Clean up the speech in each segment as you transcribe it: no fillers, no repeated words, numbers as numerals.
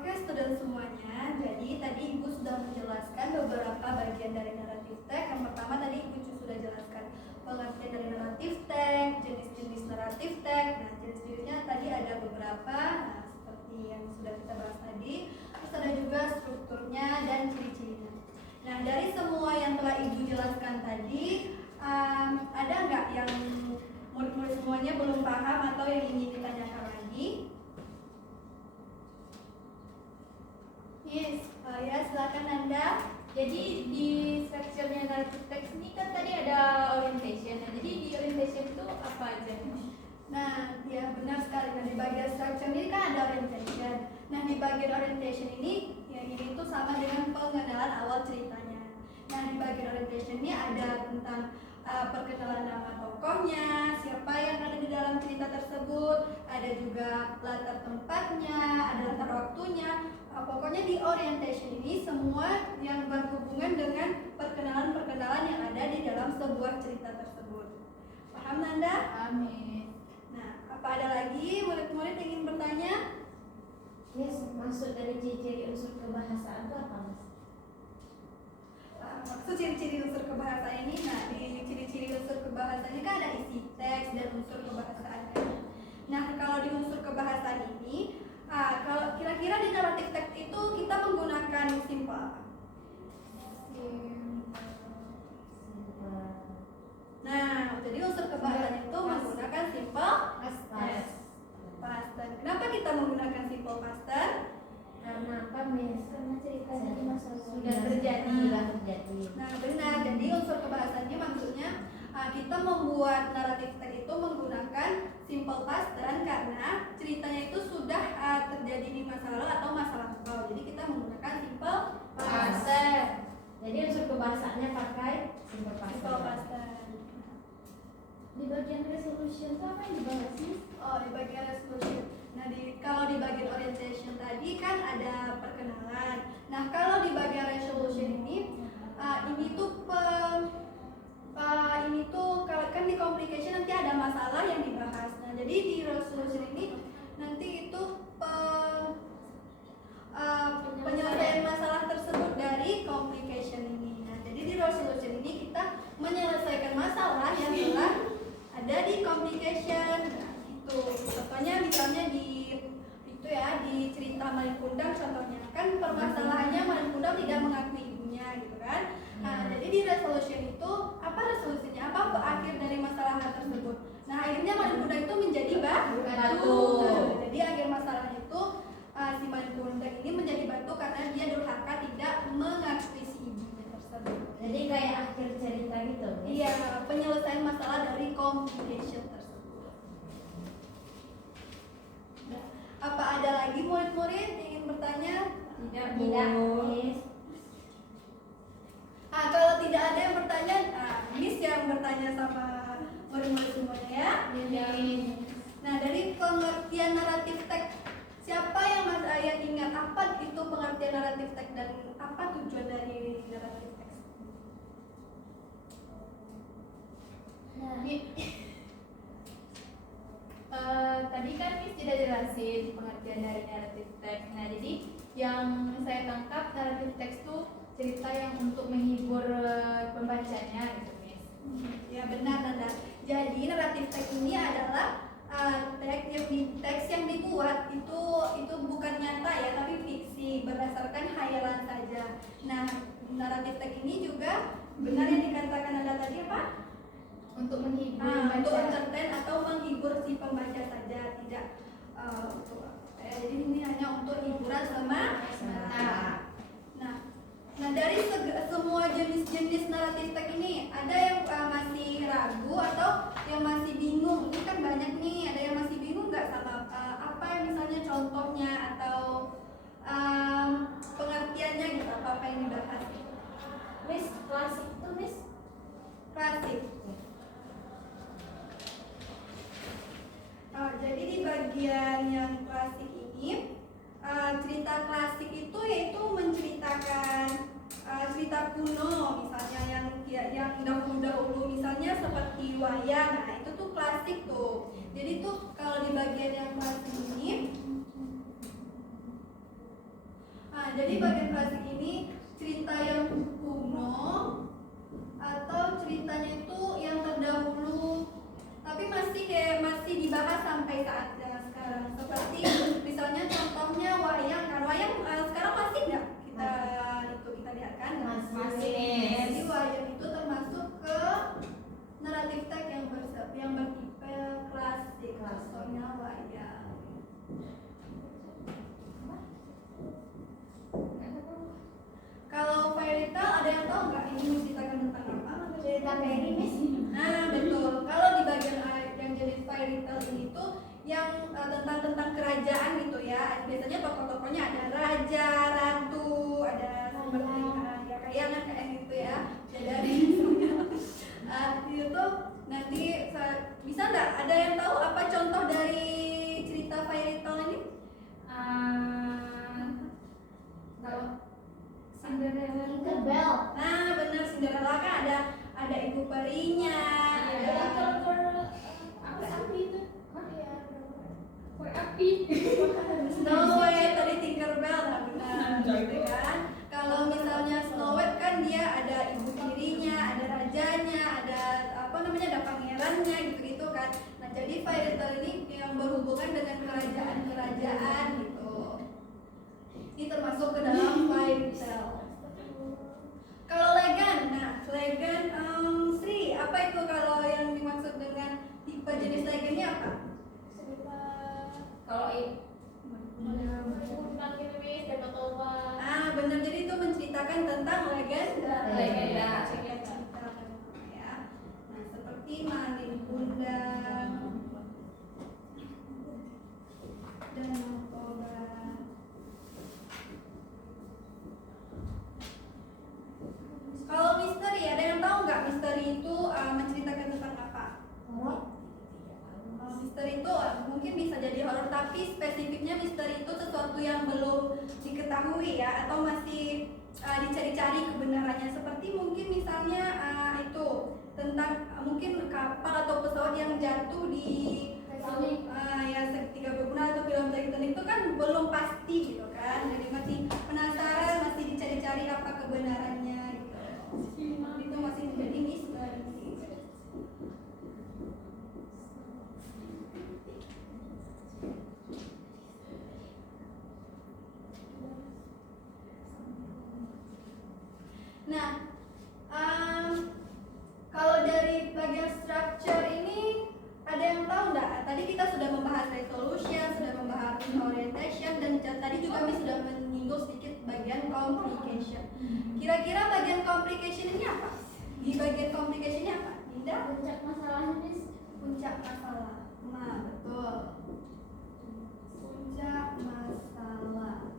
Oke, student semuanya. Jadi tadi Ibu sudah menjelaskan beberapa bagian dari naratif teks. Yang pertama tadi Ibu sudah jelaskan pengertian dari naratif teks, jenis-jenis naratif teks. Nah, jenis-jenisnya tadi ada beberapa, seperti yang sudah kita bahas tadi. Terus ada juga strukturnya dan ciri-cirinya. Nah, dari semua yang telah Ibu jelaskan tadi, ada nggak yang murid-murid semuanya belum paham atau yang ingin ditanyakan lagi? Yes, Ya, silakan Nanda. jadi di structure-nya narrative text ini kan tadi ada orientation. Nah, jadi di orientation itu apa aja? Nah, ya benar sekali. Nah, di bagian structure ini kan ada orientation. Nah, di bagian orientation ini, ya ini tuh sama dengan pengenalan awal ceritanya. Nah, di bagian orientation ini ada tentang perkenalan nama tokohnya, siapa yang ada di dalam cerita tersebut, ada juga latar tempatnya, ada latar waktunya. Pokoknya di orientation ini semua yang berhubungan dengan perkenalan-perkenalan yang ada di dalam sebuah cerita tersebut. Paham Nanda? Amin. Nah, apa ada lagi murid-murid yang ingin bertanya? Yes, maksud dari ciri-ciri unsur kebahasaan itu apa, Mas? Maksud ciri-ciri unsur kebahasaan ini, nah di ciri-ciri unsur kebahasaan ini kan ada isi teks dan unsur kebahasaan. Nah, kalau di unsur kebahasaan ini, kalau kira-kira di naratif teks itu kita menggunakan simple apa? Nah, jadi unsur kebahasaan itu menggunakan simple past tense. Kenapa kita menggunakan simple past tense? Karena apa, Miss? Karena ceritanya di masa lalu Sudah terjadi. Nah, benar. Jadi unsur kebahasannya maksudnya kita membuat naratif teks itu menggunakan simple past tense karena ceritanya itu sudah terjadi di masa lalu atau masa lampau. Jadi kita menggunakan simple past tense. Jadi unsur kebahasaannya pakai simple past Simple tense. past tense. Di bagian resolution itu apa yang dibahas, Miss? Oh, di bagian resolution. Nah, kalau di bagian orientation tadi kan ada perkenalan. Nah, kalau di bagian resolution ini kalau kan di complication nanti ada masalah yang dibahas. Nah, jadi di resolution ini nanti itu penyelesaian masalah tersebut dari complication ini. Nah, jadi di resolution ini kita menyelesaikan masalah yang telah ada di complication. Nah, itu contohnya misalnya di cerita Malin Kundang contohnya kan permasalahannya Malin Kundang tidak mengakui ibunya gitu kan. Nah, jadi di resolution itu apa resolusinya? Apa akhir dari masalah tersebut? Nah, akhirnya Malin Kundang itu menjadi batu. Nah, jadi akhir masalah itu si Malin Kundang ini menjadi batu karena dia durhaka tidak mengakui si ibunya tersebut. Jadi kayak akhir cerita gitu, Miss? Iya, penyelesaian masalah dari complication tersebut. Apa ada lagi murid-murid yang ingin bertanya? Tidak, Miss. Kalau tidak ada yang bertanya, Miss yang bertanya sama murid-murid semuanya ya. Nah, dari pengertian naratif teks, siapa yang ingat apa itu pengertian naratif teks dan apa tujuan dari naratif teks? Tadi kan Miss sudah jelasin pengertian dari narrative text. Nah, jadi yang saya tangkap narrative text itu cerita yang untuk menghibur pembacanya gitu, Miss. Ya benar Nanda. Jadi naratif teks ini adalah teks yang dibuat itu bukan nyata ya, tapi fiksi berdasarkan khayalan saja. Nah, naratif teks ini juga benar yang dikatakan Nanda tadi apa? Untuk menghibur Untuk pembaca. entertain atau menghibur si pembaca saja, tidak jadi ini hanya untuk hiburan semata. Nah, dari semua jenis-jenis naratif teks ini ada yang masih ragu atau yang masih bingung? Ini kan banyak nih, ada yang masih bingung nggak sama apa yang misalnya contohnya atau pengertiannya gitu, apa yang dibahas? Miss, klasik itu, Miss? Klasik. Jadi di bagian yang klasik ini, cerita klasik itu yaitu menceritakan cerita kuno, misalnya yang dahulu-dahulu, misalnya seperti wayang. Nah, itu tuh klasik tuh. Jadi tuh kalau di bagian yang klasik ini jadi bagian klasik ini cerita yang kuno atau ceritanya itu yang terdahulu tapi masih dibahas sampai saat sekarang. Seperti misalnya contohnya wayang kan, wayang sekarang masih nggak kita lihat kan? Masih. Jadi wayang itu termasuk ke naratif teks yang bertipe klasik, contohnya wayang. Kalau fairy tale ada yang tahu nggak ini menceritakan tentang apa? Cerita fairy, Miss. Nah betul. Kalau di bagian yang jadi fairy tale ini tuh yang tentang kerajaan gitu ya. Biasanya tokoh-tokohnya ada raja, ratu, ada seperti ya kayak gitu ya. Jadi itu tuh nanti bisa nggak ada yang tahu apa contoh dari cerita fairy tale ini? Kalau Cinderella. Tinkerbell. Nah benar, Cinderella kan ada ibu perinya, Ada api itu. Kue api. Snow White, tadi Tinkerbell, nah benar gitu kan. Kalau misalnya Snow White kan dia ada ibu tirinya, ada rajanya, ada pangerannya gitu kan. Nah jadi fairy tale ini yang berhubungan dengan kerajaan gitu. Ini termasuk ke dalam fairy tale. Kalau legend, Sri, apa itu kalau yang dimaksud dengan tipe jenis legendnya apa? Kalau Benar, jadi itu menceritakan tentang legenda. Legenda. Ya. Nah, seperti Malin Kundang dan Toba. Kalau misteri, ada yang tahu nggak misteri itu menceritakan tentang apa? Misteri itu mungkin bisa jadi horor, tapi spesifiknya misteri itu sesuatu yang belum diketahui ya, atau masih dicari-cari kebenarannya. Seperti mungkin misalnya itu tentang mungkin kapal atau pesawat yang jatuh di ya seketika berguna atau film Titanic itu kan belum pasti gitu kan, jadi masih penasaran, masih dicari-cari apa kebenarannya gitu. Itu masih menjadi misteri. Nah, kalau dari bagian structure ini ada yang tahu nggak? Tadi kita sudah membahas resolution, sudah membahas orientation, dan tadi juga Miss sudah menyinggung sedikit bagian complication. Kira-kira bagian complication ini apa? Di bagian complication ini apa? Dinda? Puncak masalahnya, Miss. Puncak masalah. Nah, betul. Puncak masalah.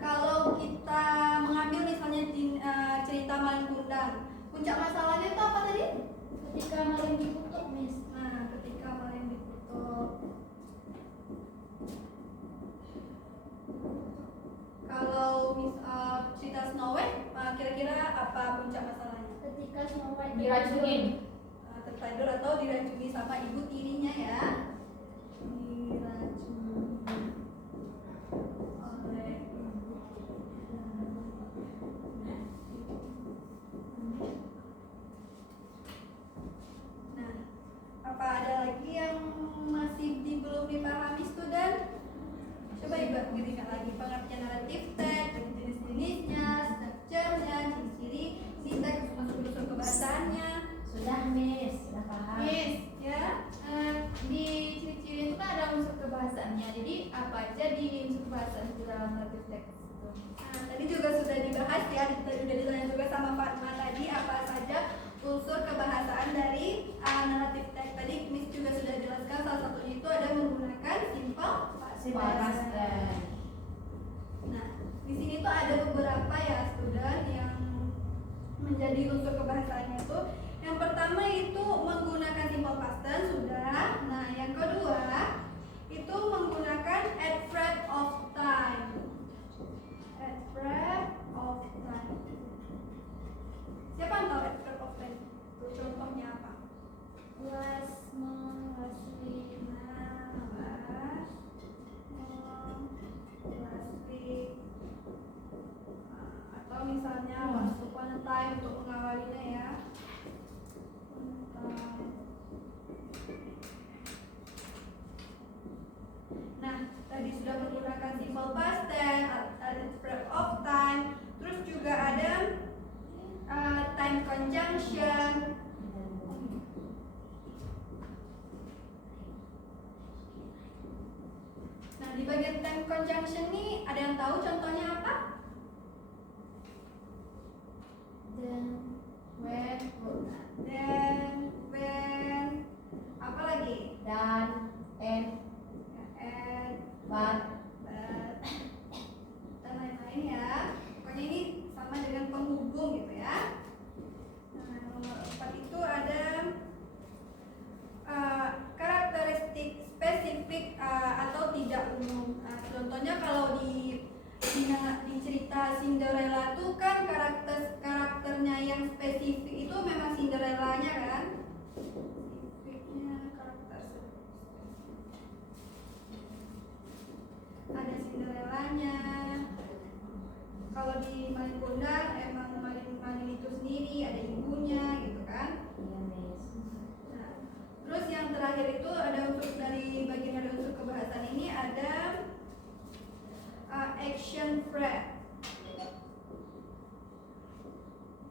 Kalau kita mengambil misalnya cerita Malin Kundang, puncak masalahnya itu apa tadi? Ketika Malin dikutuk, Miss. Nah, ketika Malin dikutuk. Kalau cerita Snow White, kira-kira apa puncak masalahnya? Ketika Snow White Diracunin. Tertidur atau diracuni sama ibu tirinya ya? Diracuni oleh ibu. Nah, apa ada lagi yang masih belum dipahami student? Coba ibu berikan lagi pengertian naratif teks, jenis-jenisnya, strukturnya, ciri-ciri sintaks, unsur-unsur kebahasaannya. Sudah, Miss. Sudah paham. Yes, ya. Di ciri-ciri itu kan ada unsur kebahasaannya. Jadi apa aja di unsur kebahasaan itu dalam naratif teks itu? Nah, tadi juga sudah dibahas ya, sudah ditanya juga sama Fatma tadi apa saja unsur kebahasaan dari naratif teks. Tadi Miss juga sudah jelaskan salah satunya itu ada menggunakan simple past tense. Nah, di sini tuh ada beberapa ya student yang menjadi unsur kebahasaannya tuh. Yang pertama itu menggunakan simple past tense sudah. Nah, yang kedua itu menggunakan adverb of time. Adverb of time. Siapa yang tahu conjunction nih ada yang tahu contohnya apa? Dan When, Then, when, apa lagi? dan And, but dan lain-lain ya. Pokoknya ini sama dengan penghubung gitu ya. Nah, nomor 4 itu ada karakteristik spesifik atau tidak umum. Contohnya kalau di cerita Cinderella tuh kan karakternya yang spesifik itu memang Cinderellanya kan. Spesifiknya karakter ada Cinderellanya. Kalau di Malin Kundang emang Malin itu sendiri ada ibunya gitu kan. iya Miss. Nah, terus yang terakhir itu ada unsur dari bagian dari unsur kebahasaan ini ada action phrase.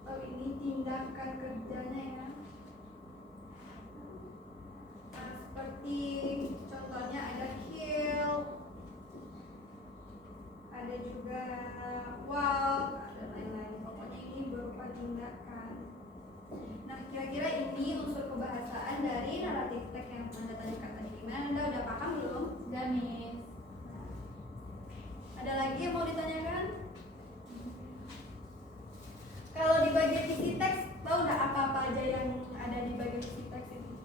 Oh, ini tindakan kerjanya ya. Seperti contohnya ada kill, ada juga walk, ada lain-lain. Pokoknya ini berupa tindakan. Nah, kira-kira ini unsur kebahasaan dari naratif teks yang Anda tanyakan tadi. Gimana? Anda udah paham belum? sudah Miss. Ada lagi yang mau ditanyakan? Kalau di bagian isi teks, tahu nggak apa-apa aja yang ada di bagian isi teks ini?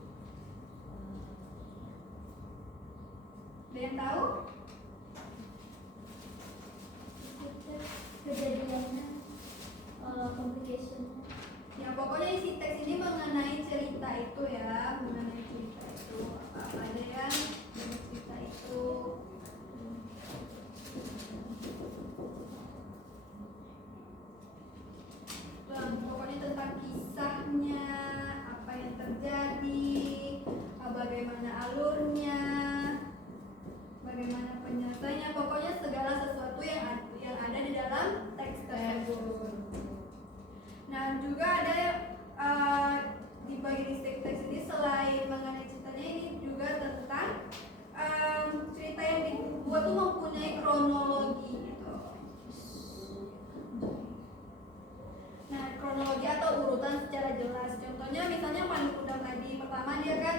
Ada yang tahu? Kejadiannya complication Ya pokoknya isi teks ini mengenai cerita itu ya, mengenai cerita itu apa aja yang dari cerita itu. Pokoknya tentang kisahnya, apa yang terjadi, bagaimana alurnya, bagaimana penyelesaiannya, pokoknya segala sesuatu yang ada di dalam teks tersebut. Nah juga ada di bagian isi teks ini selain mengenai ceritanya ini juga tentang cerita yang dibuat tuh mempunyai kronologi gitu. Nah, kronologi atau urutan secara jelas. Contohnya misalnya Malin Kundang tadi, pertama dia kan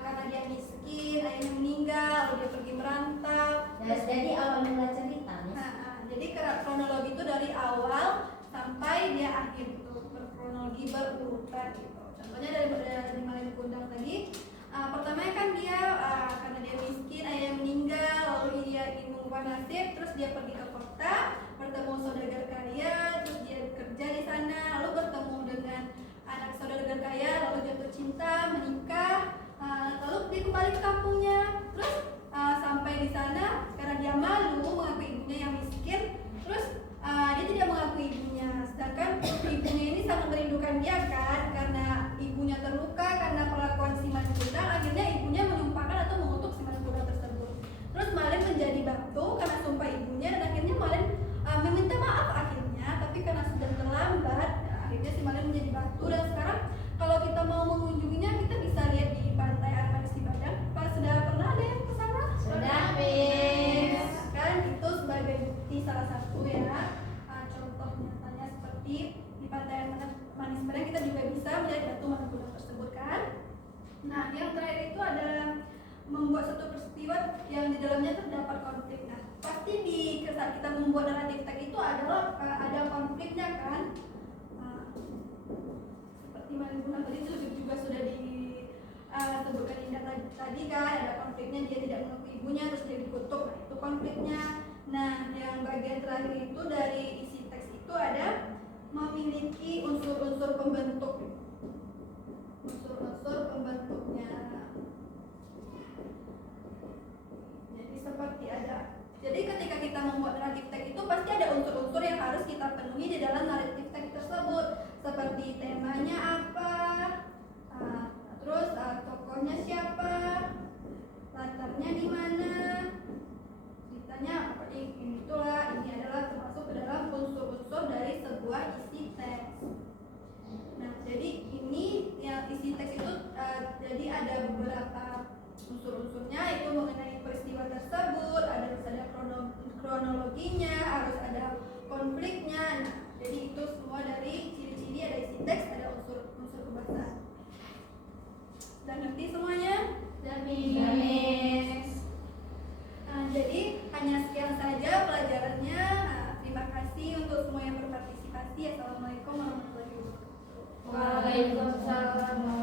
karena dia miskin, ayahnya meninggal, lalu dia pergi merantau. jadi awal mula cerita Miss. Jadi kronologi itu dari awal sampai dia akhir itu kronologi berurutan gitu. Contohnya dari Malin Kundang tadi, pertamanya kan dia karena dia miskin, ayahnya meninggal, lalu dia ingin mengubah nasib, terus dia pergi ke kota, bertemu saudagar kaya, terus dia kerja di sana, lalu bertemu dengan anak saudagar kaya, lalu jatuh cinta, menikah, lalu dia kembali ke kampungnya, terus sampai di sana karena dia malu mengakui ibunya yang miskin, terus dia tidak mengakui ibunya, sedangkan ibunya ini sangat merindukan dia kan, karena ibunya terluka karena perlakuan si Malin Kundang, akhirnya ibunya menyumpahkan atau mengutuk si Malin Kundang tersebut. Terus Malin menjadi batu karena sumpah ibunya, dan akhirnya Malin meminta maaf akhirnya, tapi karena sudah terlambat, akhirnya si Malin menjadi batu. Dan sekarang kalau kita mau mengunjunginya, kita bisa lihat di pantai air manis di Padang. Sudah pernah ada yang ke sana? Sudah Miss. Kan itu sebagai bukti salah satu ya, contoh nyatanya seperti di pantai air manis Padang kita juga bisa melihat batu Malin Kundang tersebut kan. Nah, yang terakhir itu ada membuat suatu peristiwa yang di dalamnya terdapat konflik. Nah, pasti di saat kita membuat naratif teks itu adalah ada konfliknya kan. Seperti Malin Kundang tadi itu juga sudah disebutkan Indah tadi kan, ada konfliknya, dia tidak mengakui ibunya, terus dia dikutuk. Nah, itu konfliknya. Nah, yang bagian terakhir itu dari isi teks itu ada memiliki unsur-unsur pembentuk. Unsur-unsur pembentuknya. Jadi ketika kita membuat naratif teks itu pasti ada unsur-unsur yang harus kita penuhi di dalam naratif teks tersebut, seperti temanya apa, terus tokohnya siapa, latarnya di mana, ceritanya apa, itulah, ini adalah termasuk ke dalam unsur-unsur dari sebuah isi teks. Nah, jadi ini yang isi teks itu jadi ada beberapa unsur-unsurnya itu mengenai peristiwa tersebut, harus ada kronologinya, harus ada konfliknya. Nah, jadi itu semua dari ciri-ciri, ada isi teks, ada unsur kebahasaan. Dan ngerti semuanya? Damis. Nah, jadi hanya sekian saja pelajarannya. Nah, terima kasih untuk semua yang berpartisipasi. Assalamualaikum warahmatullahi wabarakatuh. Waalaikumsalam.